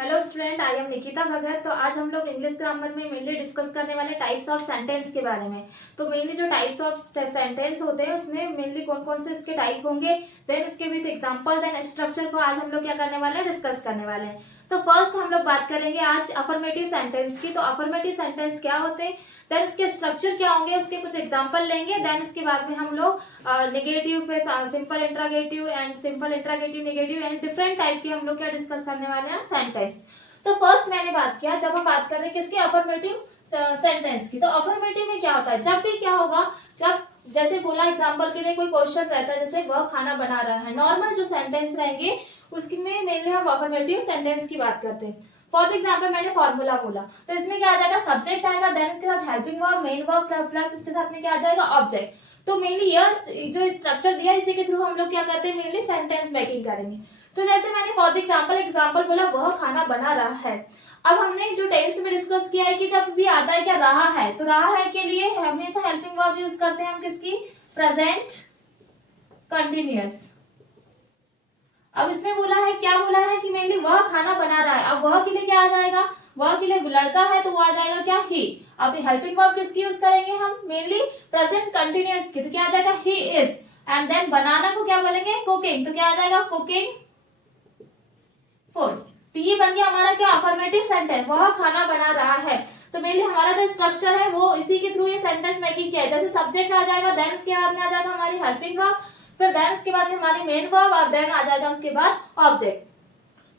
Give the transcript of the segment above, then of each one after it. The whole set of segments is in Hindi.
Hello student, I am Nikita Bhagat. तो आज हम लोग इंग्लिश ग्रामर में मेनली डिस्कस करने वाले टाइप्स ऑफ सेंटेंस के बारे में। तो मेनली जो टाइप्स ऑफ सेंटेंस होते हैं उसमें मेनली कौन कौन से इसके टाइप होंगे, देन उसके विद एग्जांपल, देन स्ट्रक्चर को आज हम लोग क्या करने वाले हैं, डिस्कस करने वाले हैं। तो फर्स्ट हम लोग बात करेंगे आज अफर्मेटिव सेंटेंस की। तो अफर्मेटिव सेंटेंस क्या होते हैं, देन उसके स्ट्रक्चर क्या होंगे, उसके कुछ एग्जाम्पल लेंगे, देन उसके बाद में हम लोग नेगेटिव पे simple interrogative and simple interrogative negative and different type के हम लोग क्या डिस्कस करने वाले हैं, सेंटेंस। तो फर्स्ट मैंने बात किया, जब हम बात कर रहे हैं किसके, अफर्मेटिव सेंटेंस की। तो अफर्मेटिव में क्या होता है, जब भी क्या होगा, जब जैसे बोला एग्जांपल के लिए कोई क्वेश्चन रहता है, जैसे वह खाना बना रहा है, नॉर्मल जो सेंटेंस रहेंगे उसमें मेनली हम अफर्मेटिव सेंटेंस की बात करते हैं। फॉर एग्जाम्पल मैंने फॉर्मूला बोला, तो इसमें क्या आ जाएगा, सब्जेक्ट आएगा, देन इसके साथ helping verb, main verb plus इसके साथ में क्या आ जाएगा, ऑब्जेक्ट। तो मेनली यह जो स्ट्रक्चर दिया इसी के थ्रू हम लोग क्या करते हैं, मेनली सेंटेंस मेकिंग करेंगे। तो जैसे मैंने फॉर एग्जाम्पल बोला, वह खाना बना रहा है। अब हमने जो टेंस में डिस्कस किया है कि जब भी आता है क्या, रहा है, तो रहा है के लिए हमेशा हेल्पिंग वर्ब यूज करते हैं हम किसकी, प्रेजेंट कंटिन्यूअस। अब इसमें बोला है, क्या बोला है कि मेनली वह खाना बना रहा है। अब वह के लिए क्या आ जाएगा, वह के लिए लड़का है तो वो आ जाएगा क्या, ही। अब हेल्पिंग वर्ब किसकी यूज करेंगे हम, मेनली प्रेजेंट कंटिन्यूअस की, तो क्या आ जाएगा, ही इज। एंड देन बनाना को क्या बोलेंगे, कुकिंग, तो क्या आ जाएगा, कुकिंग फूड। तो ये बन गया हमारा क्या, अफर्मेटिव सेंटेंस, वह खाना बना रहा है। तो मेनली हमारा जो स्ट्रक्चर है वो इसी के थ्रू ये सेंटेंस मेकिंग किया है। जैसे सब्जेक्ट आ जाएगा, देन उसके बाद में आ जाएगा हमारी हेल्पिंग वर्ब, फिर देन उसके बाद में हमारी मेन वर्ब, और देन आ जाएगा उसके बाद ऑब्जेक्ट।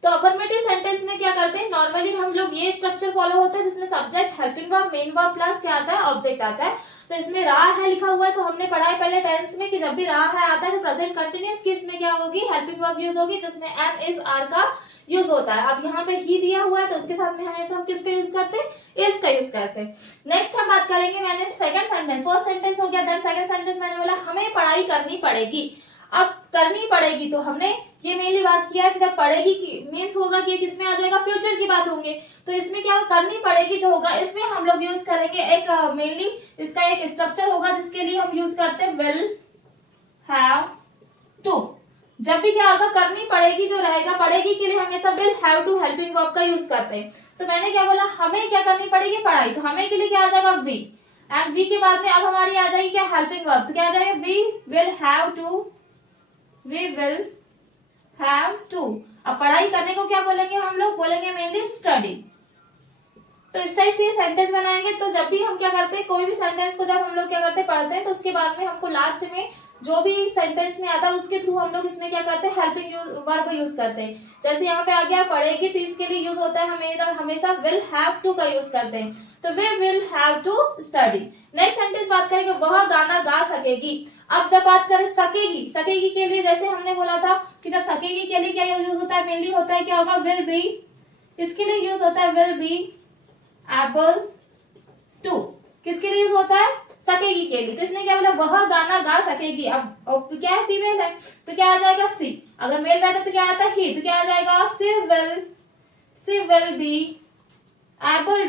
तो अफर्मेटिव सेंटेंस में क्या करते हैं, नॉर्मली हम लोग ये स्ट्रक्चर फॉलो होता है जिसमें subject, helping verb, main verb plus क्या आता है, ऑब्जेक्ट आता है। तो इसमें रहा है लिखा हुआ है, तो हमने पढ़ा है पहले टेंस में कि जब भी रहा है आता है तो प्रेजेंट कंटिन्यूअस की इसमें क्या होगी, हेल्पिंग वर्ब यूज होगी, जिसमें एम इज आर का यूज होता है। अब यहाँ पे ही दिया हुआ है तो उसके साथ में हमेशा हम किसका यूज करते हैं, इस का यूज करते हैं। नेक्स्ट हम बात करेंगे, मैंने सेकंड सेंटेंस, फर्स्ट सेंटेंस हो गया, देन सेकंड सेंटेंस मैंने बोला हमें पढ़ाई करनी पड़ेगी। अब करनी पड़ेगी तो हमने ये मेनली बात किया है कि जब पढ़ेगी मीन्स होगा कि किसमें आ जाएगा, फ्यूचर की बात होंगे। तो इसमें क्या करनी पड़ेगी जो होगा, इसमें हम लोग यूज करेंगे एक मेनली इसका एक स्ट्रक्चर होगा जिसके लिए हम यूज करते हैं विल हैव टू। जब भी क्या होगा, करनी पड़ेगी जो रहेगा, पड़ेगी के लिए हमेशा will have to helping verb का यूज करते हैं। तो मैंने क्या बोला, हमें क्या करनी पड़ेगी, पढ़ाई, तो हमें के लिए क्या आ जाएगा, वी। एंड वी के बाद में अब हमारी आ जाएगी क्या, हेल्पिंग वर्ब, तो क्या आ जाएगा, we will have to, we will have to. अब पढ़ाई करने को क्या बोलेंगे, हम लोग बोलेंगे मेनली स्टडी। तो इस टाइप से सेंटेंस बनाएंगे। तो जब भी हम क्या करते हैं, कोई भी सेंटेंस को जब हम लोग क्या करते हैं, पढ़ते हैं, तो उसके बाद में हमको लास्ट में जो भी सेंटेंस में आता है उसके थ्रू हम लोग इसमें क्या करते हैं, हेल्पिंग वर्ब यूज करते हैं। जैसे यहाँ पे आ गया पढ़ेगी, तो इसके लिए यूज होता है हमेशा विल हैव टू का यूज करते हैं। तो we will have to study. Next sentence बात करेंगे, वह गाना गा सकेगी। अब जब बात करें सकेगी, सकेगी के लिए जैसे हमने बोला था कि जब सकेगी के लिए क्या यूज होता है, मेनली होता है क्या होगा, विल बी। इसके लिए यूज होता है विल बी एबल टू। किसके लिए यूज होता है, सकेगी के लिए। तो इसने क्या बोला, वह गाना गा सकेगी। अब क्या है, फीमेल है, तो क्या आ जाएगा, सी। अगर मेल रहता तो क्या आता है, ही, तो क्या आ जाएगा, she will be able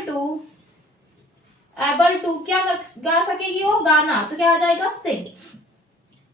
to क्या गा सकेगी, वो गाना, तो क्या आ जाएगा, sing.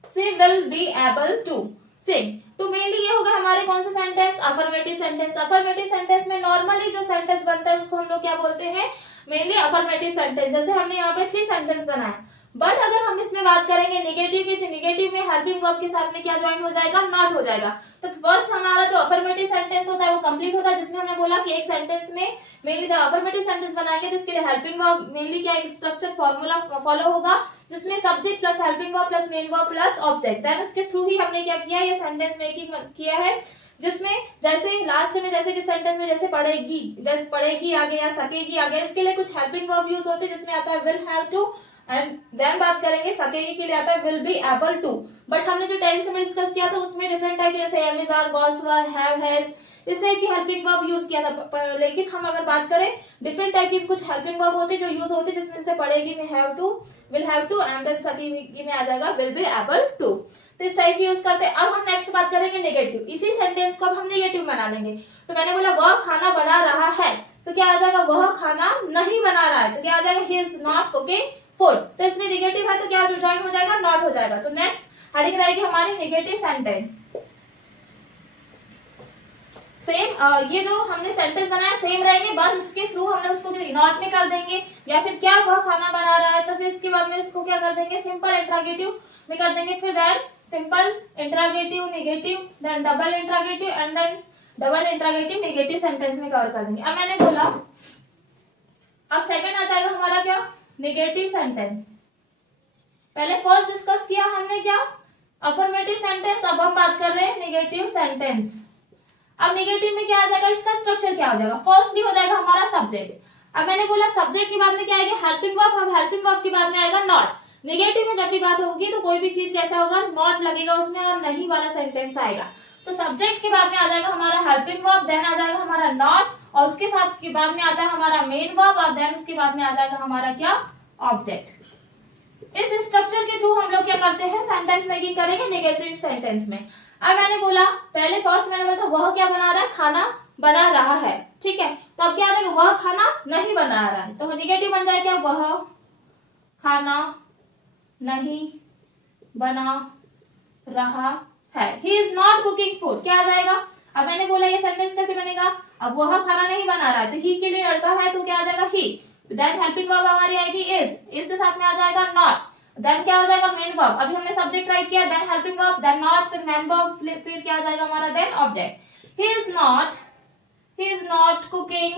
She will be able to sing. तो मेनली ये होगा हमारे कौन सा sentence, affirmative sentence. Affirmative sentence में नॉर्मली जो सेंटेंस बनता है उसको हम लोग क्या बोलते हैं, मेनली अफर्मेटिव सेंटेंस। जैसे हमने यहाँ पे 3 सेंटेंस बनाए। बट अगर हम इसमें बात करेंगे नेगेटिव की, तो नेगेटिव में हेल्पिंग वर्ब के साथ में क्या ज्वाइन हो जाएगा, नॉट हो जाएगा। तो फर्स्ट हमारा जो अफर्मेटिव सेंटेंस होता है वो कंप्लीट होता है, जिसमें हमने बोला कि एक सेंटेंस में मेनली जब अफर्मेटिव सेंटेंस बनाएंगे तो इसके लिए हेल्पिंग वर्ब मेनली क्या, एक स्ट्रक्चर फॉर्मूला फॉलो होगा जिसमें subject plus helping verb plus main verb plus object. Then उसके थ्रू ही हमने क्या किया, ये सेंटेंस मेकिंग किया है, जिसमें जैसे लास्ट में जैसे कि सेंटेंस में जैसे पढ़ेगी, जब पढ़ेगी आ गया, सकेगी आ गया, इसके लिए कुछ हेल्पिंग वर्ब यूज होते हैं जिसमें आता है will have to. And then बात करेंगे सकेगी के लिए आता है will be able to. But हमने जो टेंस में डिस्कस किया था उसमें डिफरेंट टाइप जैसे am is are, was were, have, has, इस टाइप की हेल्पिंग वर्ब यूज किया था। लेकिन हम अगर बात करें डिफरेंट टाइप की कुछ हेल्पिंग वर्ब होते हैं जो यूज होते हैं, जिसमें से पढ़ेगी में have to, will have to, and then सकेगी में आ जाएगा विल बी एबल टू। तो इस टाइप की यूज करते हैं। अब हम नेक्स्ट बात करेंगे नेगेटिव। इसी सेंटेंस को अब हम नेगेटिव बना देंगे। तो मैंने बोला वह खाना बना रहा है, तो क्या आ जाएगा, वह खाना नहीं बना रहा है, तो क्या आ जाएगा, ही इज नॉट कुकिंग फूड। तो इसमें नेगेटिव है तो क्या ज्वाइन हो जाएगा, नॉट हो जाएगा। तो नेक्स्ट हेडिंग रहेगी हमारी नेगेटिव सेंटेंस। सेम ये जो हमने सेंटेंस बनाया सेम रहेंगे, बस इसके थ्रू हम लोग उसको नॉट में कर देंगे, या फिर क्या वह खाना बना रहा है, तो फिर इसके बाद में इसको क्या कर देंगे, सिंपल इंट्रोगेटिव में कर देंगे, फिर then simple interrogative negative, then double interrogative and then double interrogative negative sentence में कवर कर देंगे। अब मैंने बोला अब सेकंड आ जाएगा हमारा क्या, नेगेटिव सेंटेंस। पहले फर्स्ट डिस्कस किया हमने क्या, अफर्मेटिव सेंटेंस, अब हम बात कर रहे हैं नेगेटिव सेंटेंस। अब नेगेटिव में क्या आ जाएगा, इसका स्ट्रक्चर क्या हो जाएगा, फर्स्टली हो जाएगा हमारा सब्जेक्ट। अब मैंने बोला सब्जेक्ट के बाद में क्या आएगा, हेल्पिंग वर्ब। अब हेल्पिंग वर्ब के बाद में आएगा नॉट। नेगेटिव में जब भी बात होगी तो कोई भी चीज कैसा होगा, नॉट लगेगा उसमें और नहीं वाला सेंटेंस आएगा। तो सब्जेक्ट के बाद में आ जाएगा हमारा हेल्पिंग वर्ब, देन आ जाएगा हमारा नॉट, और उसके साथ के बाद में आता है हमारा मेन वर्ब, और देन उसके बाद में आ जाएगा हमारा क्या, ऑब्जेक्ट। इस स्ट्रक्चर के थ्रू हम लोग क्या करते हैं, सेंटेंस मेकिंग करेंगे नेगेटिव सेंटेंस में। अब मैंने बोला पहले फर्स्ट मैंने बोला था वह क्या बना रहा है, खाना बना रहा है, ठीक है। तो अब क्या आ जाएगा, वह खाना नहीं बना रहा है, तो नेगेटिव बन जाएगा वह खाना नहीं बना रहा है, ही इज नॉट कुकिंग फूड। क्या आ जाएगा, अब मैंने बोला ये सेंटेंस कैसे बनेगा, अब वह खाना नहीं बना रहा है तो ही के लिए लड़का है तो क्या आ जाएगा, ही। देन हेल्पिंग वर्ब हमारी आएगी इज के साथ में आ जाएगा नॉट, देन क्या हो जाएगा, मेन वर्ब। अभी हमने सब्जेक्ट राइट किया, then helping verb, then not, फिर मेन वर्ब, फिर क्या आ जाएगा हमारा, then object. He is not cooking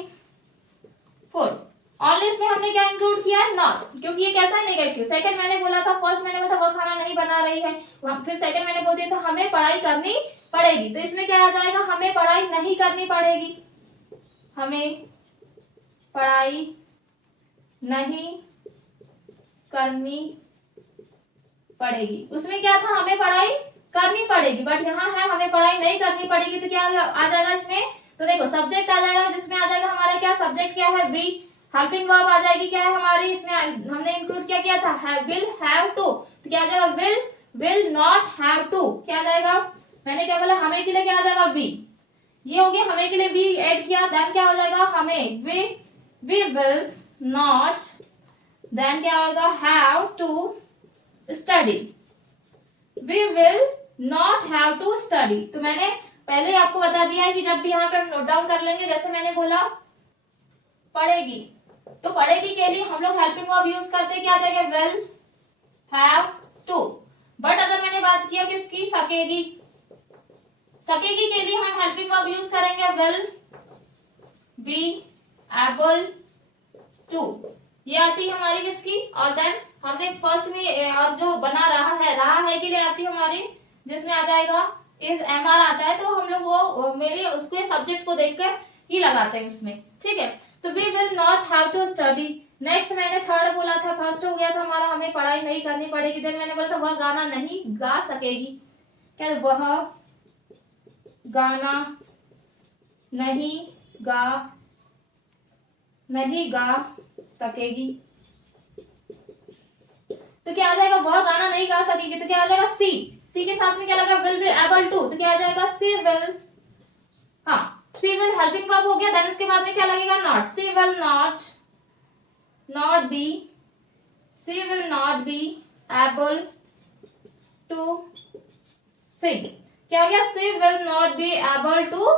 food. Only इसमें हमने क्या इंक्लूड किया है, नॉट, क्योंकि ये कैसा है, नेगेटिव। सेकंड मैंने बोला था, फर्स्ट मैंने बोला था वह खाना नहीं बना रही है, फिर सेकंड मैंने बोल दिया था हमें पढ़ाई करनी पड़ेगी, तो इसमें क्या आ जाएगा, हमें पढ़ाई नहीं करनी पड़ेगी, हमें पढ़ाई नहीं करनी पड़ेगी। उसमें क्या था, हमें पढ़ाई करनी पड़ेगी, बट यहाँ है हमें पढ़ाई नहीं करनी पड़ेगी, तो क्या आ जाएगा इसमें, तो देखो सब्जेक्ट आ जाएगा, जिसमें आ जाएगा हमारा क्या, सब्जेक्ट क्या है, बी। हेल्पिंग वर्ब आ जाएगी क्या है हमारी, इसमें हमने इंक्लूड क्या किया था, है विल हैव टू, तो क्या आ जाएगा, विल नॉट हैव टू। क्या आ जाएगा, मैंने क्या बोला, हमें के लिए क्या आ जाएगा, बी। ये हो गया, हमें के लिए बी ऐड किया, देन क्या हो जाएगा, हमें वी विल नॉट, देन क्या होगा, have to study, we will not have to study. तो मैंने पहले आपको बता दिया है कि जब भी यहाँ पे नोट डाउन कर लेंगे, जैसे मैंने बोला पढ़ेगी, तो पढ़ेगी के लिए हम लोग हेल्पिंग वर्ब यूज करते हैं, क्या आ जाएगा, विल हैव टू। बट अगर मैंने बात किया कि इसकी सकेगी, सकेगी के लिए हम हेल्पिंग वर्ब यूज करेंगे, विल बी एबल टू। ये आती है हमारी किसकी, और देन हमने फर्स्ट में और जो बना रहा है के लिए आती है हमारी, जिसमें आ जाएगा इज एमआर आता है, तो हम लोग वो मेरे उसके सब्जेक्ट को देखकर ही लगाते हैं उसमें, ठीक है। तो we will not have to study. Next मैंने थर्ड बोला था, फर्स्ट हो गया था हमारा हमें पढ़ाई नहीं करनी पड़ेगी, देन मैंने बोला था वह गाना नहीं गा सकेगी, क्या वह गाना नहीं गा सकेगी, तो क्या आ जाएगा, वह गाना नहीं गा सकेगी, तो क्या आ जाएगा, सी के साथ में क्या लगा, विल बी एबल टू, तो क्या आ जाएगा, सी विल, हाँ सी विल हेल्पिंग वर्ब हो गया, देन इसके बाद में क्या लगेगा, not, she will not be able to sing. क्या हो गया, she will not be able to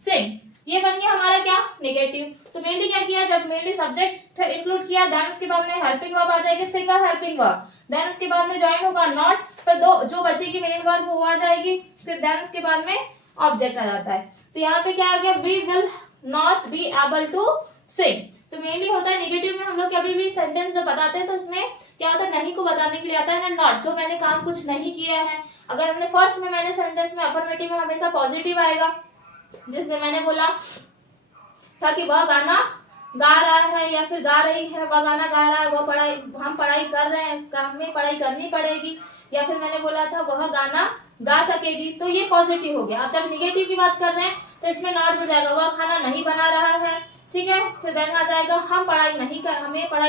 sing. ये बन गया हमारा क्या, नेगेटिव। तो मेनली क्या किया, जब मेनली सब्जेक्ट इंक्लूड किया, देन उसके बाद में हेल्पिंग वर्ब आ जाएगी, सिंगल हेल्पिंग वर्ब, देन उसके बाद में ज्वाइन होगा नॉट, फिर दो जो बचेगी मेन वर्ब वो आ जाएगी, फिर देन उसके बाद में ऑब्जेक्ट आ जाता है। तो यहाँ पे क्या आ गया, we will not be able to sing. तो मेनली होता है नेगेटिव में हम लोग कभी भी सेंटेंस जब बताते हैं तो इसमें क्या होता है, नहीं को बताने के लिए आता है ना नॉट, जो मैंने काम कुछ नहीं किया है। अगर हमने फर्स्ट में मैंने सेंटेंस में अफर्मेटिव में हमेशा पॉजिटिव आएगा, जिसमें मैंने बोला था कि वह गाना गा रहा है या फिर गा रही है, वह गाना गा रहा है, वह पढ़ाई हम पढ़ाई कर रहे हैं, हमें पढ़ाई करनी पड़ेगी, या फिर मैंने बोला था वह गाना गा सकेगी, तो ये पॉजिटिव हो गया। अब जब निगेटिव की बात कर रहे हैं तो इसमें नॉट जुड़ जाएगा, वह खाना नहीं बना रहा है, ठीक है, फिर देन आ जाएगा हमें पढ़ाई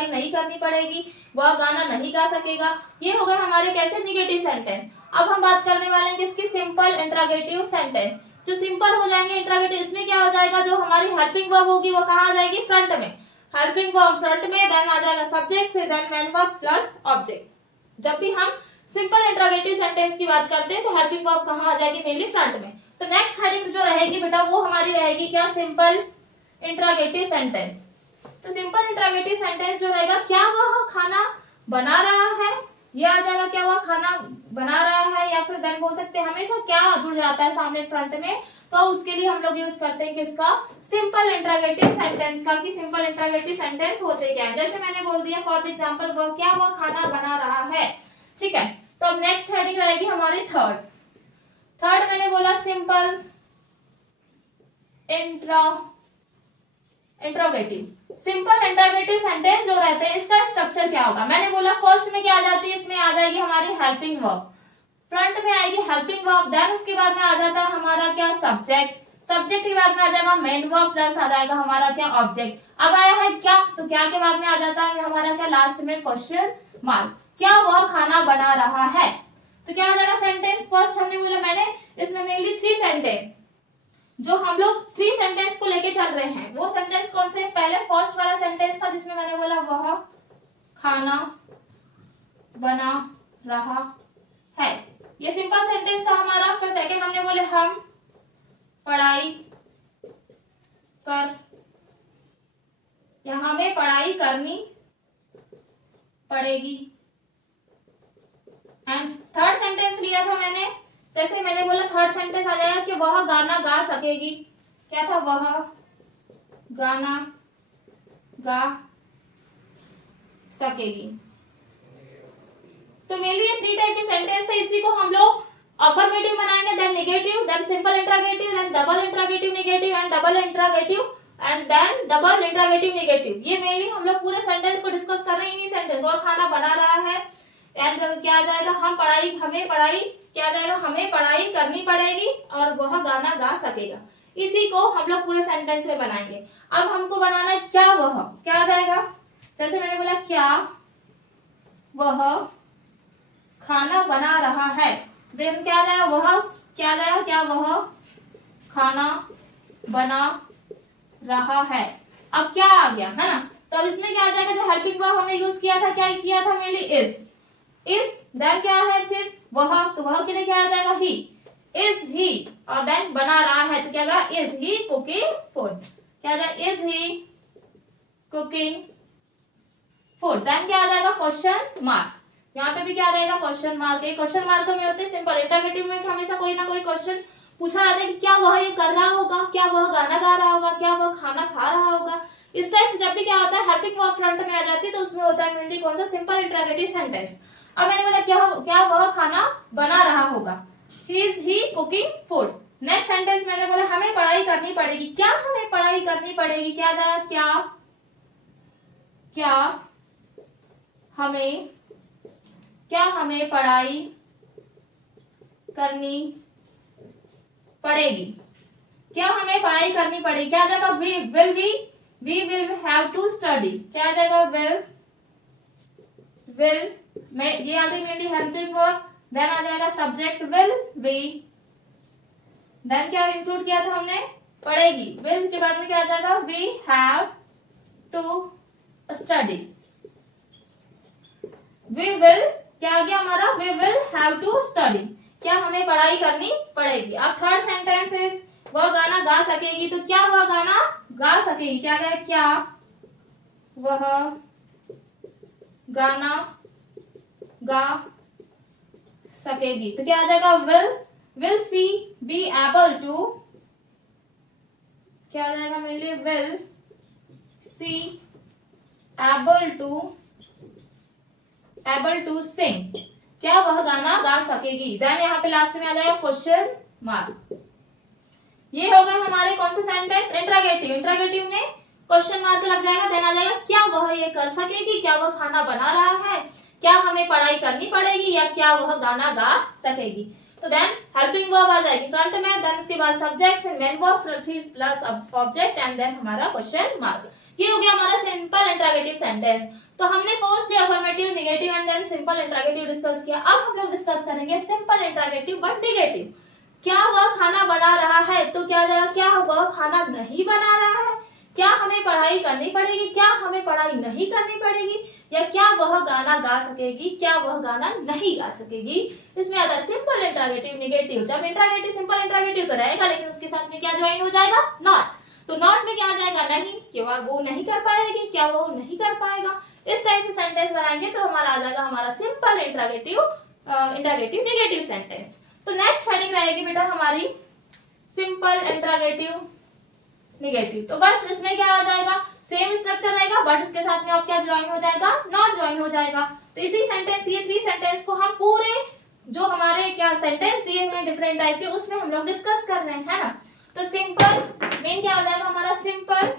नहीं करनी पड़ेगी, वह गाना नहीं गा सकेगा। ये हो गए हमारे कैसे, निगेटिव सेंटेंस। अब हम बात करने वाले हैं किसकी, सिंपल इंट्रोगेटिव सेंटेंस। जो सिंपल हो जाएंगे इंट्रोगेटिव, इसमें क्या हो जाएगा, जो हमारी हेल्पिंग वर्ब होगी वो कहाँ आ जाएगी, फ्रंट में, हेल्पिंग वर्ब फ्रंट में, देन आ जाएगा सब्जेक्ट, फिर then main verb plus object. जब भी हम सिंपल इंट्रोगेटिव सेंटेंस की बात करते हैं तो हेल्पिंग वर्ब कहाँ आ जाएगी, मेनली फ्रंट में। तो नेक्स्ट हेडिंग जो रहेगी बेटा वो हमारी रहेगी क्या, सिंपल इंट्रोगेटिव सेंटेंस। तो सिंपल इंट्रोगेटिव सेंटेंस जो रहेगा, क्या वह खाना बना रहा है, ये आ जाएगा, क्या वह खाना बना रहा है, या फिर देन बोल सकते हैं हमेशा क्या जुड़ जाता है सामने फ्रंट में, तो उसके लिए हम लोग यूज करते हैं किसका, सिंपल इंट्रोगेटिव सेंटेंस का, कि सिंपल इंट्रोगेटिव सेंटेंस होते क्या है। जैसे मैंने बोल दिया फॉर एग्जांपल, वह क्या वह खाना बना रहा है, ठीक है। तो अब नेक्स्ट हेडिंग रहेगी हमारी थर्ड मैंने बोला simple interrogative. Simple interrogative sentence जो रहते हैं इसका स्ट्रक्चर क्या होगा, मैंने बोला फर्स्ट में क्या आ जाती है, इसमें आ जाएगी हमारी हेल्पिंग वर्ब, फ्रंट में आएगी हेल्पिंग वर्ब, देन उसके बाद में आ जाता है हमारा क्या, सब्जेक्ट, सब्जेक्ट के बाद में आ जाएगा मेन वर्ब, प्लस आ जाएगा हमारा क्या, ऑब्जेक्ट। अब आया है क्या, तो क्या के बाद में आ जाता है हमारा क्या, लास्ट में क्वेश्चन मार्क, क्या वह खाना बना रहा है। तो क्या आ जाएगा सेंटेंस, फर्स्ट हमने बोला, मैंने इसमें मेनली 3 सेंटेंस, जो हम लोग 3 सेंटेंस को लेके चल रहे हैं, वो सेंटेंस कौन से, पहले फर्स्ट वाला सेंटेंस था जिसमें मैंने बोला वह खाना बना रहा है, ये सिंपल सेंटेंस था हमारा। फिर सेकंड हमने बोले हम पढ़ाई कर, या हमें पढ़ाई करनी पड़ेगी। एंड थर्ड सेंटेंस लिया था मैंने, जैसे मैंने बोला थर्ड सेंटेंस आ जाएगा कि वह गाना गा सकेगी, क्या था, वह गाना गा सकेगी। तो मेनली ये 3 टाइप के सेंटेंस थे, इसी को हम लोग अफर्मेटिव बनाएंगे, then negative, then simple interrogative, then double interrogative negative, and double interrogative, and then double interrogative negative. ये मेनली हम लोग पूरे सेंटेंस को डिस्कस कर रहे हैं, इन्हीं सेंटेंस, वह खाना बना रहा है, एंड क्या आ जाएगा, हमें पढ़ाई, क्या जाएगा, हमें पढ़ाई करनी पड़ेगी, और वह गाना गा सकेगा। इसी को हम लोग पूरे सेंटेंस में बनाएंगे। अब हमको बनाना है क्या वह, क्या आ जाएगा, जैसे मैंने बोला क्या वह खाना बना रहा है, देन क्या आ जाएगा, वह क्या आ जाएगा, क्या वह खाना बना रहा है। अब क्या आ गया है ना, तो अब इसमें क्या आ जाएगा, जो हेल्पिंग वर्ब हमने यूज किया था, क्या किया था मेनली इज देन क्या है फिर वह, तो वह के लिए क्या आ जाएगा, ही, इज ही, और देन बना रहा है, तो क्या आएगा, इज ही कुकिंग फूड, क्या आ जाएगा, is he cooking food, then क्या आ जाएगा, क्वेश्चन मार्क, यहाँ पे भी क्या रहेगा, क्वेश्चन मार्क। क्वेश्चन मार्क में होते हैं सिंपल इंट्रोगेटिव में हमेशा कोई ना कोई क्वेश्चन पूछा जाता है कि क्या वह ये कर रहा होगा, क्या वह गाना गा रहा होगा, क्या वह खाना खा रहा होगा। इस टाइप जब भी क्या होता है हेल्पिंग वर्ब फ्रंट में आ जाती है, तो उसमें होता है मेनली कौन सा, सिंपल इंट्रोगेटिव सेंटेंस। अब मैंने बोला क्या वह खाना बना रहा होगा, ही कुकिंग फूड। नेक्स्ट सेंटेंस मैंने बोला हमें पढ़ाई करनी पड़ेगी, क्या हमें पढ़ाई करनी पड़ेगी, क्या जाएगा, क्या हमें पढ़ाई करनी पड़ेगी, क्या हमें पढ़ाई करनी पड़ेगी, क्या जाएगा, we will have to study, क्या जाएगा, विल में ये आ गई मेरी हेल्पिंग वर्ब, देन आ जाएगा सब्जेक्ट विल बी, देन क्या इंक्लूड किया था हमने, पढ़ेगी, विल के बाद में क्या आ जाएगा, we have to study, we will क्या आ गया हमारा, we will have to study, क्या हमें पढ़ाई करनी पड़ेगी। अब थर्ड सेंटेंस इज वह गाना गा सकेगी, तो क्या वह गाना गा सकेगी, क्या है, क्या वह गाना गा सकेगी, तो क्या आ जाएगा, will she be able to, क्या आ जाएगा mainly, will she able to sing, क्या वह गाना गा सकेगी, देन यहाँ पे लास्ट में आ जाएगा क्वेश्चन मार्क। ये हो गए हमारे कौन से सेंटेंस, इंट्रोगेटिव में क्वेश्चन मार्क लग जाएगा, देन आ जाएगा क्या वह ये कर सकेगी, क्या वह खाना बना रहा है, क्या हमें पढ़ाई करनी पड़ेगी, या क्या वह गाना गा सकेगी। तो देन हेल्पिंग वर्ब आ जाएगी फ्रंट में, देन उसके बाद सब्जेक्ट, फिर मेन वर्ब, फिर प्लस ऑब्जेक्ट, एंड देन हमारा क्वेश्चन मार्क। ये हो गया हमारा सिंपल इंट्रोगेटिव सेंटेंस। तो हमने first affirmative, negative and then simple interrogative discuss किया। अब हम लोग डिस्कस करेंगे सिंपल इंट्रोगेटिव बट नेगेटिव। क्या वह खाना बना रहा है, तो क्या जाएगा, क्या वह खाना नहीं बना रहा है, क्या हमें पढ़ाई करनी पड़ेगी, क्या हमें पढ़ाई नहीं करनी पड़ेगी, या क्या वह गाना गा सकेगी, क्या वह गाना नहीं गा सकेगी। इसमें अगर सिंपल इंट्रोगेटिव नेगेटिव, जब इंट्रोगेटिव सिंपल इंट्रोगेटिव तो रहेगा, लेकिन उसके साथ में क्या ज्वाइन हो जाएगा, नॉट। तो नॉट में क्या आ जाएगा, नहीं, कि वो नहीं कर पाएगी, क्या वो नहीं कर पाएगा। इस टाइप से सेंटेंस बनाएंगे तो हमारा आ जाएगा हमारा सिंपल इंट्रोगेटिव नेगेटिव सेंटेंस। तो नेक्स्ट हेडिंग रहेगी बेटा हमारी सिंपल इंट्रोगेटिव नेगेटिव। तो बस इसमें क्या आ जाएगा, सेम स्ट्रक्चर रहेगा, बट उसके साथ में अब क्या ज्वाइन हो जाएगा, नॉट ज्वाइन हो जाएगा। तो इसी सेंटेंस, ये 3 सेंटेंस को हम पूरे जो हमारे क्या सेंटेंस दिए हुए हैं डिफरेंट टाइप के, उसमें हम लोग डिस्कस कर रहे हैं, है ना। तो सिंपल मेन क्या हो जाएगा हमारा, सिंपल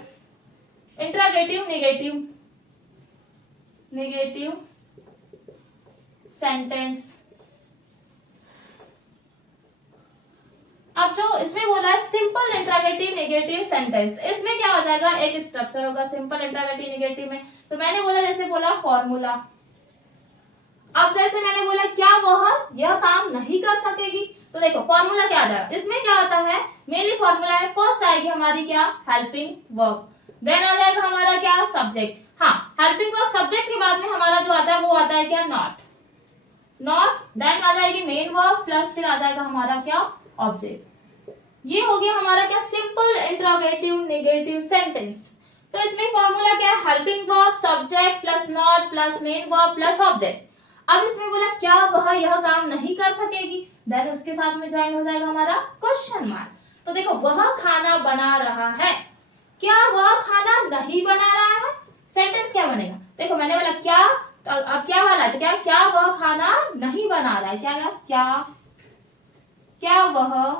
इंट्रोगेटिव नेगेटिव सेंटेंस। अब जो इसमें बोला है सिंपल इंट्रोगेटिव नेगेटिव सेंटेंस, इसमें क्या हो जाएगा, एक स्ट्रक्चर होगा सिंपल इंट्रोगेटिव नेगेटिव में। तो मैंने बोला, जैसे बोला फॉर्मूला। अब जैसे मैंने बोला क्या वह यह काम नहीं कर सकेगी, तो देखो फॉर्मूला क्या आ जाएगा, इसमें क्या आता है, मेनली फॉर्मूला है, फर्स्ट आएगी हमारी क्या, हेल्पिंग वर्ब, देन आ जाएगा हमारा क्या, सब्जेक्ट। हाँ, हेल्पिंग वर्ब सब्जेक्ट के बाद में हमारा जो आता है वो आता है क्या, नॉट, देन आ जाएगी मेन वर्ब प्लस फिर आ जाएगा हमारा क्या, ऑब्जेक्ट। ये हो गया हमारा क्या, सिंपल इंट्रोगेटिव नेगेटिव सेंटेंस। तो इसमें फॉर्मूला क्या है, helping verb subject plus not plus main verb plus object. अब इसमें बोला क्या वह यह काम नहीं कर सकेगी, देन उसके साथ में ज्वाइन हो जाएगा हमारा क्वेश्चन मार्क। तो देखो वह खाना बना रहा है, क्या वह खाना नहीं बना रहा है, सेंटेंस क्या बनेगा, देखो मैंने बोला क्या, तो अब क्या वाला है, तो क्या वह खाना नहीं बना रहा है, क्या वह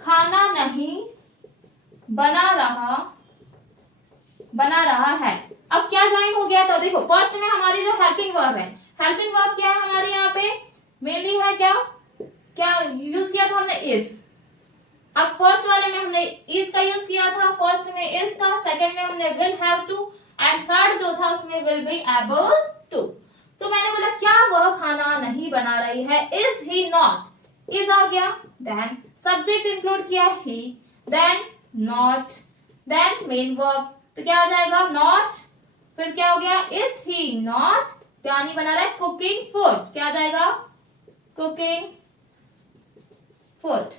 खाना नहीं बना रहा है। अब क्या ज्वाइन हो गया, तो देखो फर्स्ट में हमारी जो हेल्पिंग वर्ब है, हेल्पिंग वर्ब क्या है हमारे यहाँ पे, मेनली है क्या यूज किया था हमने, इज। अब फर्स्ट वाले में हमने इज का यूज किया था, फर्स्ट में इज का, सेकंड में हमने will have to, and third जो था उसमें विल बी एबल टू। तो मैंने बोला क्या वह खाना नहीं बना रही है, इज ही नॉट, इज आ गया, देन सब्जेक्ट इंक्लूड किया ही, then not, then main verb, तो क्या आ जाएगा, नॉट, फिर क्या हो गया, इज ही नॉट, क्या नहीं बना रहा है, कुकिंग फूड, क्या आ जाएगा, cooking food,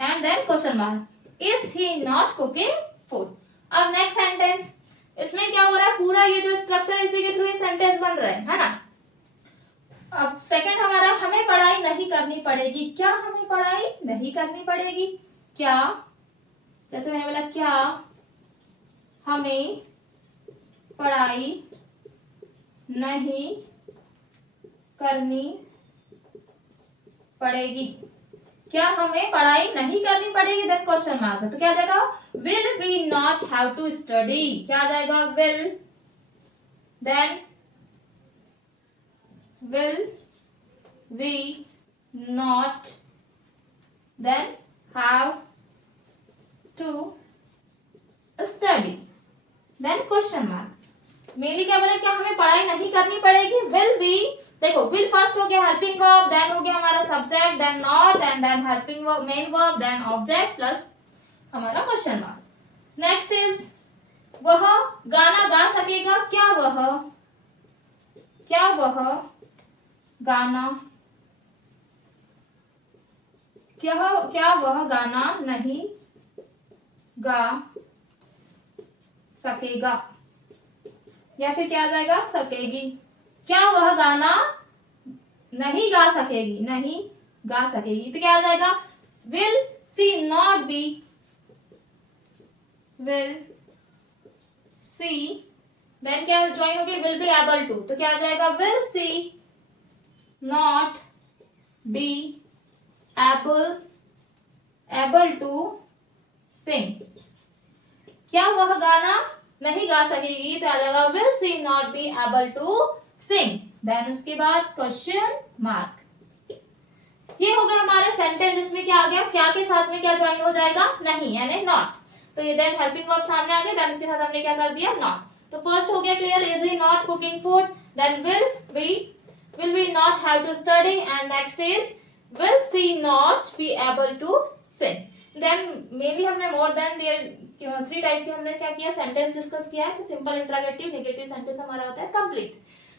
and then question mark, is he not cooking food. अब नेक्स्ट सेंटेंस, इसमें क्या हो रहा है, पूरा ये जो स्ट्रक्चर इसी के थ्रू ये सेंटेंस बन रहा है ना। अब सेकंड हमारा, हमें पढ़ाई नहीं करनी पड़ेगी, क्या हमें पढ़ाई नहीं करनी पड़ेगी, क्या, जैसे मैंने बोला क्या हमें पढ़ाई नहीं करनी पड़ेगी, क्या हमें पढ़ाई नहीं करनी पड़ेगी, देन क्वेश्चन मार्क, तो क्या आ जाएगा, will we not have to study, क्या आ जाएगा, will, then will we not then have to study, then question mark। Mainly क्या बोला, क्या हमें पढ़ाई नहीं करनी पड़ेगी, will be, देखो will फर्स्ट हो गया हेल्पिंग वर्ब, देन हो गया हमारा subject, then not, and then helping verb main verb, then object plus हमारा क्वेश्चन मार्क। नेक्स्ट इज वह गाना गा सकेगा, क्या वह गाना, क्या वह गाना नहीं गा सकेगा, या फिर क्या आ जाएगा, सकेगी, क्या वह गाना नहीं गा सकेगी, तो क्या आ जाएगा, will she not be, will she, then क्या ज्वाइन हो गई, विल बी एबल टू, तो क्या आ जाएगा, will she not B able to sing, क्या वह गाना नहीं गा सकेगी, तो आ जाएगा will she not be able to sing, then उसके बाद क्वेश्चन मार्क। ये हो गया हमारे सेंटेंस जिसमें क्या आ गया, क्या के साथ में क्या ज्वाइन हो जाएगा, नहीं, यानी नॉट। तो ये देन हेल्पिंग वर्ब सामने आ गया, देन उसके साथ हमने क्या कर दिया, नॉट। तो फर्स्ट हो गया clear, is he not cooking food, then will we not have to study, and next is will she not be able to sing। Then mainly हमने मोर देन 3 टाइप के हमने क्या किया, सेंटेंस डिस्कस किया है। तो सिंपल, इंट्रोगेटिव, नेगेटिव सेंटेंस हमारा होता है कंप्लीट।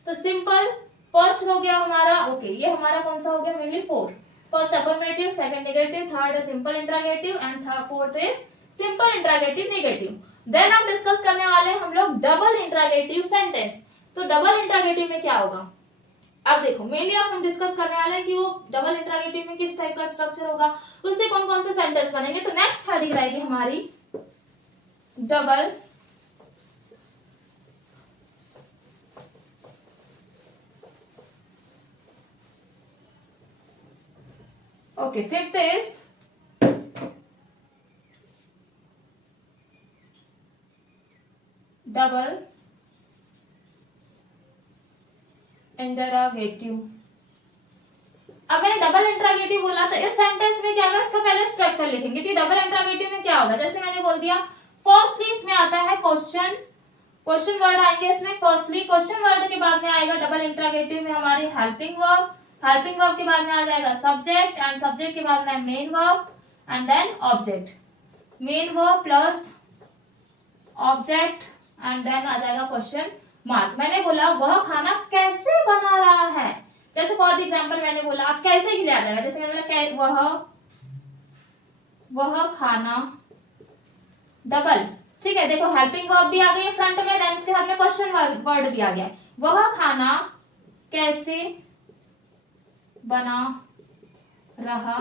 तो सिंपल फर्स्ट हो गया हमारा, ओके ये हमारा कौन सा हो गया, mainly 4। First affirmative, second negative, third simple interrogative and fourth is simple interrogative negative. Then हम डिस्कस करने वाले हैं हम लोग डबल इंट्रोगेटिव सेंटेंस। तो डबल इंट्रोगेटिव में क्या होगा, अब देखो मेनली अब हम डिस्कस करने वाले हैं कि वो डबल इंट्रोगेटिव में किस टाइप का स्ट्रक्चर होगा, उससे कौन कौन से सेंटेंस बनेंगे। तो नेक्स्ट हेडिंग रहेगी हमारी double okay. Fifth is double interrogative. अब मैंने डबल इंटरोगेटिव बोला तो इस सेंटेंस में क्या होगा, इसका पहले स्ट्रक्चर लिखेंगे जी। डबल इंटरोगेटिव में क्या होगा, जैसे मैंने बोल दिया फर्स्टली इसमें आता है क्वेश्चन, क्वेश्चन वर्ड आएंगे इसमें फर्स्टली, क्वेश्चन वर्ड के बाद में आएगा डबल इंटरोगेटिव में हमारी हेल्पिंग वर्ब, हेल्पिंग वर्ब के बाद में आ जाएगा सब्जेक्ट एंड सब्जेक्ट के बाद में main verb and then object, main verb plus object and then आ जाएगा क्वेश्चन मार्क। मैंने बोला वह खाना कैसे बना रहा है, जैसे फॉर एग्जांपल मैंने बोला आप कैसे के लिए आ जाएगा, जैसे मैंने बोला वह खाना डबल, ठीक है। देखो हेल्पिंग वर्ब भी आ गई है फ्रंट में, देन इसके साथ में क्वेश्चन वर्ड भी आ गया। वह खाना कैसे बना रहा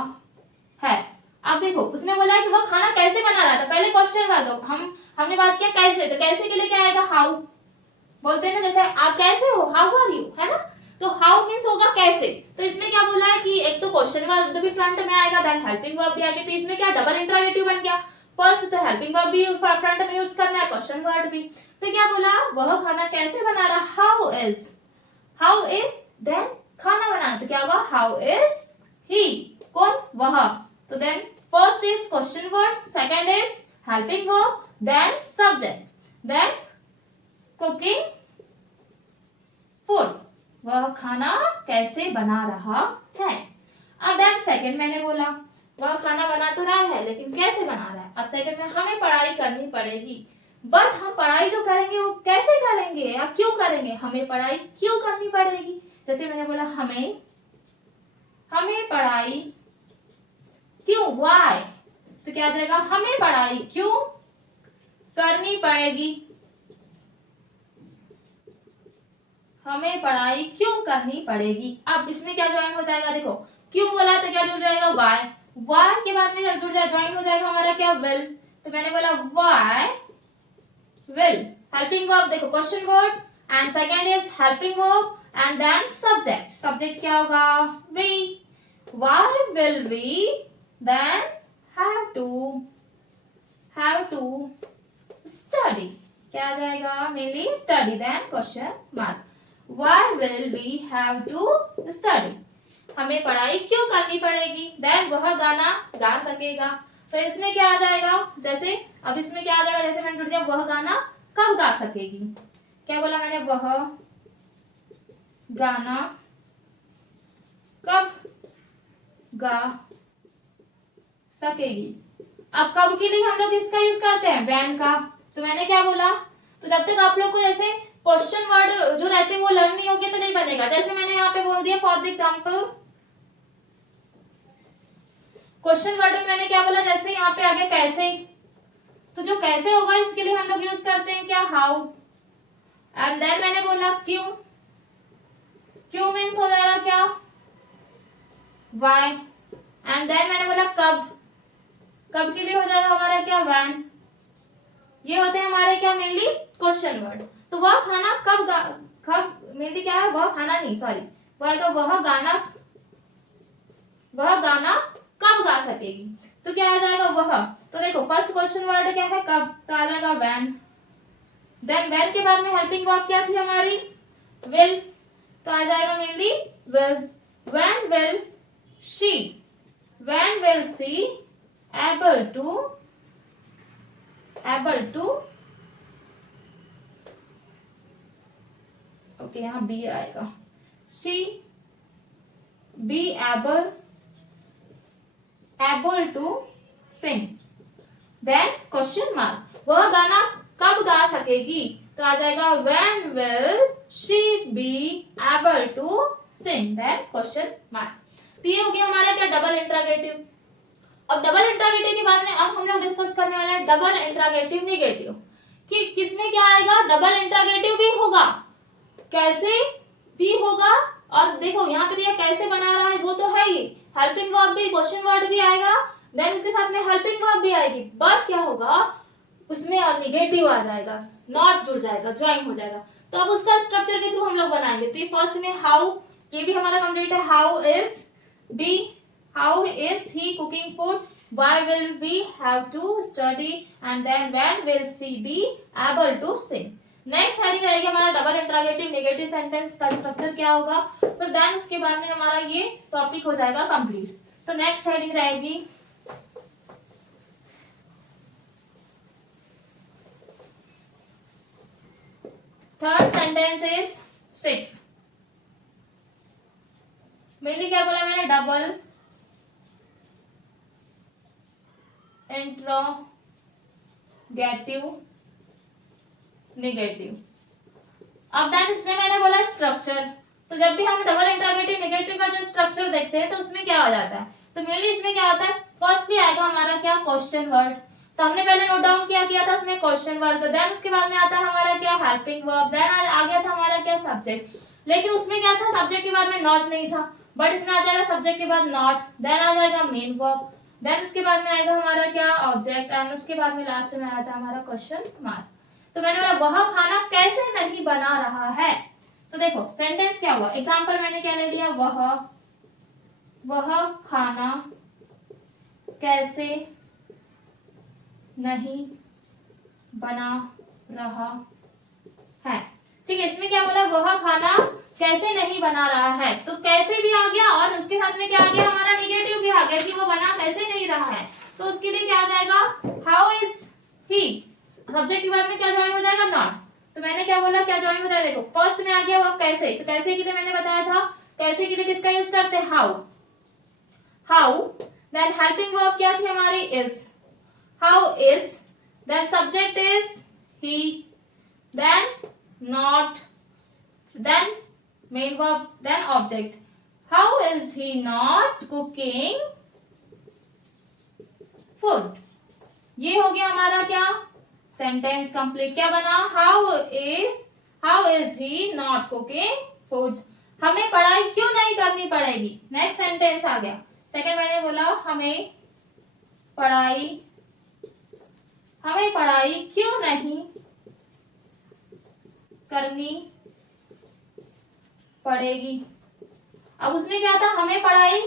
है। अब देखो उसने बोला है कि वह खाना कैसे बना रहा था, पहले क्वेश्चन वर्ड हमने बात किया कैसे, तो कैसे के लिए क्या आएगा, हाउ बोलते हैं ना, जैसे आप कैसे हो, हाउ आर यू, है ना। तो हाउ मीन्स होगा कैसे। तो इसमें क्या बोला है कि एक तो क्वेश्चन वर्ड भी फ्रंट में आएगा, देन हेल्पिंग वर्ब भी आएगी, तो इसमें क्या डबल इंटरोगेटिव बन गया। फर्स्ट तो हेल्पिंग वर्ब भी फ्रंट में यूज करना है, क्वेश्चन वर्ड भी। तो क्या बोला, वह खाना कैसे बना रहा, हाउ इज देन खाना बनाना, तो क्या होगा, हाउ इज ही, कौन, वह। तो then first is question word, second is helping verb, then subject, then cooking food, वह खाना कैसे बना रहा है। अब देन सेकंड मैंने बोला वह खाना बना तो रहा है लेकिन कैसे बना रहा है। अब सेकंड में हमें पढ़ाई करनी पड़ेगी, बट हम पढ़ाई जो करेंगे वो कैसे करेंगे या क्यों करेंगे, हमें पढ़ाई क्यों करनी पड़ेगी। जैसे मैंने बोला हमें पढ़ाई क्यों, वाई, तो क्या आ जाएगा, हमें पढ़ाई क्यों करनी पड़ेगी, हमें पढ़ाई क्यों करनी पड़ेगी। अब इसमें क्या ज्वाइन हो जाएगा, देखो क्यों बोला तो क्या जुड़ जाएगा, वाई, वाई के बाद में जब जुड़ जाए ज्वाइन हो जाएगा हमारा क्या, विल। तो मैंने बोला वाई विल, हेल्पिंग वर्ब, देखो question word and second is helping verb and then subject, subject क्या होगा, we, why will we then have to study, क्या आ जाएगा, mainly study, then question mark, why will we have to study, हमें पढ़ाई क्यों करनी पड़ेगी, देन वह गाना गा सकेगा। तो इसमें क्या आ जाएगा, जैसे अब इसमें क्या आ जाएगा, जैसे मैंने जुड़ दिया वह गाना कब गा सकेगी, क्या बोला मैंने, वह गाना कब गा सकेगी। अब कब के लिए हम लोग इसका यूज करते हैं, व्हेन का। तो मैंने क्या बोला, तो जब तक आप लोग को ऐसे क्वेश्चन वर्ड जो रहते हैं वो लर्न नहीं होगे तो नहीं बनेगा। जैसे मैंने यहाँ पे बोल दिया for the example question word में मैंने क्या बोला, जैसे यहाँ पे आगे कैसे, तो जो कैसे होगा इसके लिए हम लोग यूज करते हैं क्या, हाउ। एंड देन मैंने बोला क्यों, क्यों मीन्स हो जाएगा क्या, वाई। एंड देन मैंने बोला कब, कब के लिए हो जाएगा हमारा क्या, व्हेन। ये होते हैं हमारे क्या, मेनली क्वेश्चन वर्ड। तो वह खाना कब मेनली क्या है, वह खाना नहीं, सॉरी, वह गाना कब गा सकेगी। तो क्या आ जाएगा, वह। तो देखो फर्स्ट क्वेश्चन वर्ड क्या है, कब, तो आ जाएगा व्हेन। देन व्हेन के बाद में हेल्पिंग वर्ब क्या थी हमारी, विल, तो आ जाएगा mainly will. When will she, when will she able to okay यहाँ बी आएगा, she be able to sing. Then question mark. वह गाना कब गा सकेगी? तो आ जाएगा when will she be able to sing. Then question mark. तो ये हो गया हमारा क्या डबल इंट्रोगेटिव। अब डबल इंट्रोगेटिव के बाद में अब हम लोग डिस्कस करने वाले हैं डबल इंट्रोगेटिव नेगेटिव, कि किसमें क्या आएगा, डबल इंट्रोगेटिव भी होगा, कैसे भी होगा। और देखो यहाँ पे दिया कैसे बना रहा है वो तो है ही, हेल्पिंग वर्ब भी, क्वेश्चन वर्ड भी आएगा, देन उसके साथ में हेल्पिंग वर्ब भी आएगी, बट क्या होगा उसमें निगेटिव आ जाएगा, नॉट जुड़ जाएगा, ज्वाइन हो जाएगा। तो अब उसका स्ट्रक्चर के थ्रू हम लोग बनाएंगे। तो फर्स्ट में हाउ, ये भी हमारा कंप्लीट है। How is he cooking food, why will we have to study, and then when will she be able to sing. Next heading रहेगी हमारा डबल इंट्रोगेटिव नेगेटिव सेंटेंस का स्ट्रक्चर क्या होगा, फिर देन उसके बाद में हमारा ये टॉपिक हो जाएगा कंप्लीट। तो नेक्स्ट हेडिंग रहेगी थर्ड सेंटेंस इज 6। मेनली क्या बोला मैंने, डबल इंट्रोगेटिव नेगेटिव। अब दैट इसमें मैंने बोला स्ट्रक्चर, तो जब भी हम डबल इंट्रोगेटिव नेगेटिव का जो स्ट्रक्चर देखते हैं तो उसमें क्या हो जाता है, तो मेनली इसमें क्या होता है, फर्स्टली आएगा हमारा क्या, क्वेश्चन वर्ड। तो हमने पहले नोट डाउन किया था उसमें क्वेश्चन वर्ड, देन उसके बाद में आता है हमारा क्या, हेल्पिंग वर्ब, देन आ गया था हमारा क्या, सब्जेक्ट। लेकिन उसमें क्या था, सब्जेक्ट के बाद में नॉट नहीं था, बट इसमें आ जाएगा सब्जेक्ट के बाद नॉट, देन आ जाएगा मेन वर्ब, देन उसके बाद में आएगा हमारा क्या, ऑब्जेक्ट, एंड उसके बाद में लास्ट में आता है हमारा क्वेश्चन मार्क। तो मैंने बोला वह खाना कैसे नहीं बना रहा है। तो देखो सेंटेंस क्या हुआ, एग्जांपल मैंने क्या ले लिया, वह खाना कैसे नहीं बना रहा है। ठीक है, इसमें क्या बोला, वह खाना कैसे नहीं बना रहा है, तो कैसे भी आ गया और उसके साथ में क्या आ गया, हमारा नेगेटिव भी आ गया कि वो बना कैसे नहीं रहा है। तो उसके लिए क्या आ जाएगा, हाउ इज ही, सब्जेक्ट के बाद में क्या ज्वाइन हो जाएगा, नॉट। तो मैंने क्या बोला, क्या ज्वाइन हो जाएगा, देखो फर्स्ट में आ गया वो कैसे, तो कैसे के लिए मैंने बताया था, कैसे के लिए किसका यूज करते हैं, हाउ, देन हेल्पिंग वर्ब क्या थी हमारी, is, how is, then subject is he, then not, then main verb, then object. How is he not cooking food, ये हो गया हमारा क्या, सेंटेंस कंप्लीट। क्या बना, how is he not cooking food, हमें पढ़ाई क्यों नहीं करनी पड़ेगी। नेक्स्ट सेंटेंस आ गया, सेकंड मैंने बोला हमें पढ़ाई क्यों नहीं करनी पड़ेगी। अब उसमें क्या था, हमें पढ़ाई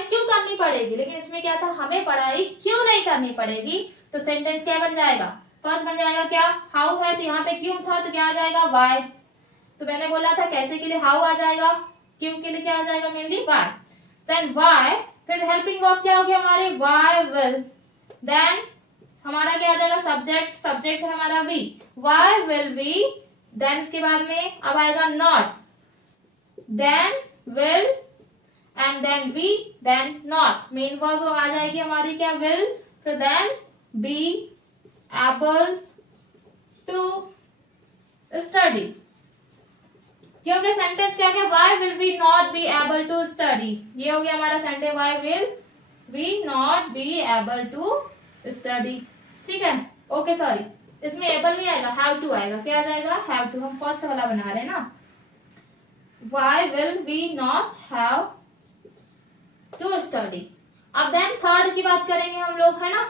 क्यों करनी पड़ेगी, लेकिन इसमें क्या था, हमें पढ़ाई क्यों नहीं करनी पड़ेगी। तो सेंटेंस क्या बन जाएगा, फर्स्ट बन जाएगा क्या, हाउ है, तो यहाँ पे क्यों था तो क्या आ जाएगा, वाई। तो मैंने बोला था कैसे के लिए हाउ आ जाएगा, क्यों के लिए क्या आ जाएगा, मेनली वाई, देन वाई, फिर हेल्पिंग वर्ब क्या होगी हमारी, वाई विल, देन हमारा क्या आ जाएगा, सब्जेक्ट है हमारा we, why will we, then इसके बाद में अब आएगा not, then will, and then be, then not, main verb आ जाएगी हमारी क्या, विल, फिर then be able to study. ये हो गया सेंटेंस, क्या हो गया, why will we not be able to study, ये हो गया हमारा sentence, why will we not be able to study. ठीक है, ओके सॉरी, इसमें एबल नहीं आएगा, हैव टू आएगा, क्या आ जाएगा, हैव टू, हम फर्स्ट वाला बना रहे हैं ना, why will we not have to study. अब देन थर्ड की बात करेंगे हम लोग, है ना।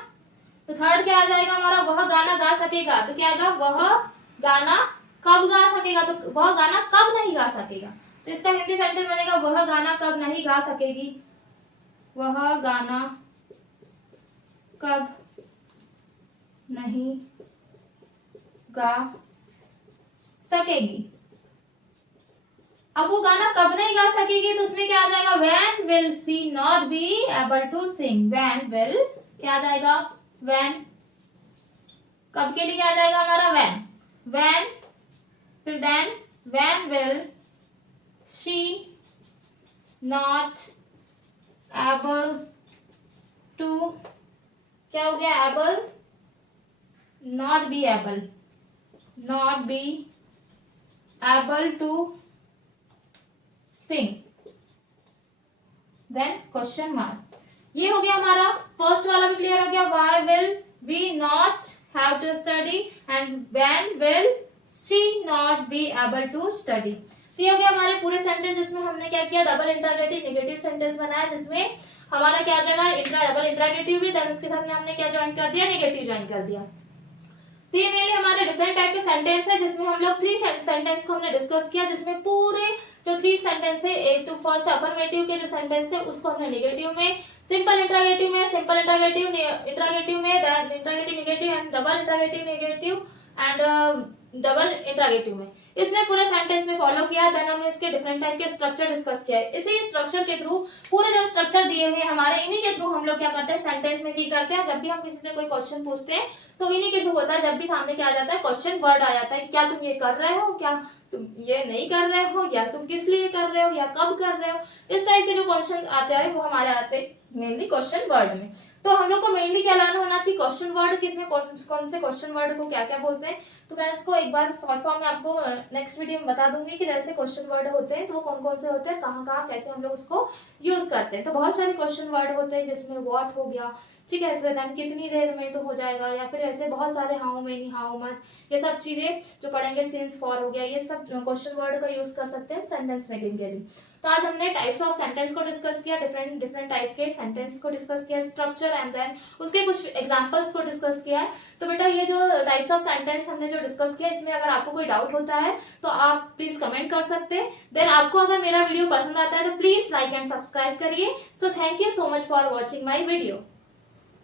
तो थर्ड क्या आ जाएगा हमारा, वह गाना गा सकेगा, तो क्या आएगा, वह गाना कब गा सकेगा, तो वह गाना कब नहीं गा सकेगा। तो इसका हिंदी सेंटेंस बनेगा, वह गाना कब नहीं गा सकेगी, वह गाना कब नहीं गा सकेगी। अब वो गाना कब नहीं गा सकेगी, तो उसमें क्या आ जाएगा, when will she not be able to sing, when will क्या आ जाएगा, when, कब के लिए क्या आ जाएगा हमारा, when, फिर then when will she not able to, क्या हो गया, able, not be able, not be able to sing, then question mark. ये हो गया हमारा फर्स्ट वाला भी क्लियर हो गया, why will we not have to study and when will she not be able to study. तो ये हो गया हमारे पूरे सेंटेंस जिसमें हमने क्या किया, डबल इंट्रोगेटिव नेगेटिव सेंटेंस बनाया, जिसमें हमारा क्या आ जाएगा, डबल इंट्रोगेटिव भी, देन उसके साथ में हमने क्या ज्वाइन कर दिया, नेगेटिव ज्वाइन कर दिया। तो ये मेनली हमारे डिफरेंट टाइप के सेंटेंस है, जिसमें हम लोग 3 सेंटेंस को हमने डिस्कस किया, जिसमें पूरे जो 3 सेंटेंस है, एक तो फर्स्ट अफर्मेटिव के जो सेंटेंस है उसको हमने नेगेटिव में, सिंपल इंट्रोगेटिव में, सिंपल इंट्रोगेटिव में, then interrogative negative and double interrogative negative and double interrogative में, इसमें पूरे सेंटेंस में फॉलो किया। देन हमने इसके डिफरेंट टाइप के स्ट्रक्चर डिस्कस किया है। इसी स्ट्रक्चर के थ्रू, पूरे जो स्ट्रक्चर दिए हुए हमारे, इन्हीं के थ्रू हम लोग क्या करते हैं, सेंटेंस में की करते हैं। जब भी हम किसी से कोई क्वेश्चन पूछते हैं तो इन्हीं के थ्रू होता है, जब भी सामने क्या आ जाता है, क्वेश्चन वर्ड आ जाता है, क्या तुम ये कर रहे हो, क्या तुम ये नहीं कर रहे हो, या तुम किस लिए कर रहे हो, या कब कर रहे हो, इस टाइप के जो क्वेश्चन आते हैं वो हमारे आते हैं मेनली क्वेश्चन वर्ड में। तो हम लोग को मेनली क्या लाना होना चाहिए, क्वेश्चन वर्ड, किसमें कौन से क्वेश्चन वर्ड को क्या क्या बोलते हैं। तो मैं इसको एक बार शॉर्ट फॉर्म में आपको नेक्स्ट वीडियो में बता दूंगी कि जैसे क्वेश्चन वर्ड होते हैं तो वो कौन कौन से होते हैं, कहाँ कहाँ कैसे हम लोग उसको यूज करते हैं। तो बहुत सारे क्वेश्चन वर्ड होते हैं, जिसमें व्हाट हो गया, ठीक है, फिर देन कितनी देर में तो हो जाएगा, या फिर ऐसे बहुत सारे हाउ मेनी, हाउ मच, ये सब चीजें जो पढ़ेंगे, सिंस, फॉर हो गया, ये सब क्वेश्चन वर्ड का यूज कर सकते हैं सेंटेंस मेकिंग के लिए। तो आज हमने टाइप्स ऑफ सेंटेंस को डिस्कस किया, डिफरेंट टाइप के सेंटेंस को डिस्कस किया, स्ट्रक्चर एंड देन उसके कुछ एग्जांपल्स को डिस्कस किया है। तो बेटा ये जो टाइप्स ऑफ सेंटेंस हमने जो डिस्कस किया, इसमें अगर आपको कोई डाउट होता है तो आप प्लीज कमेंट कर सकते हैं। देन आपको अगर मेरा वीडियो पसंद आता है तो प्लीज लाइक एंड सब्सक्राइब करिए। So thank you so much for watching my video.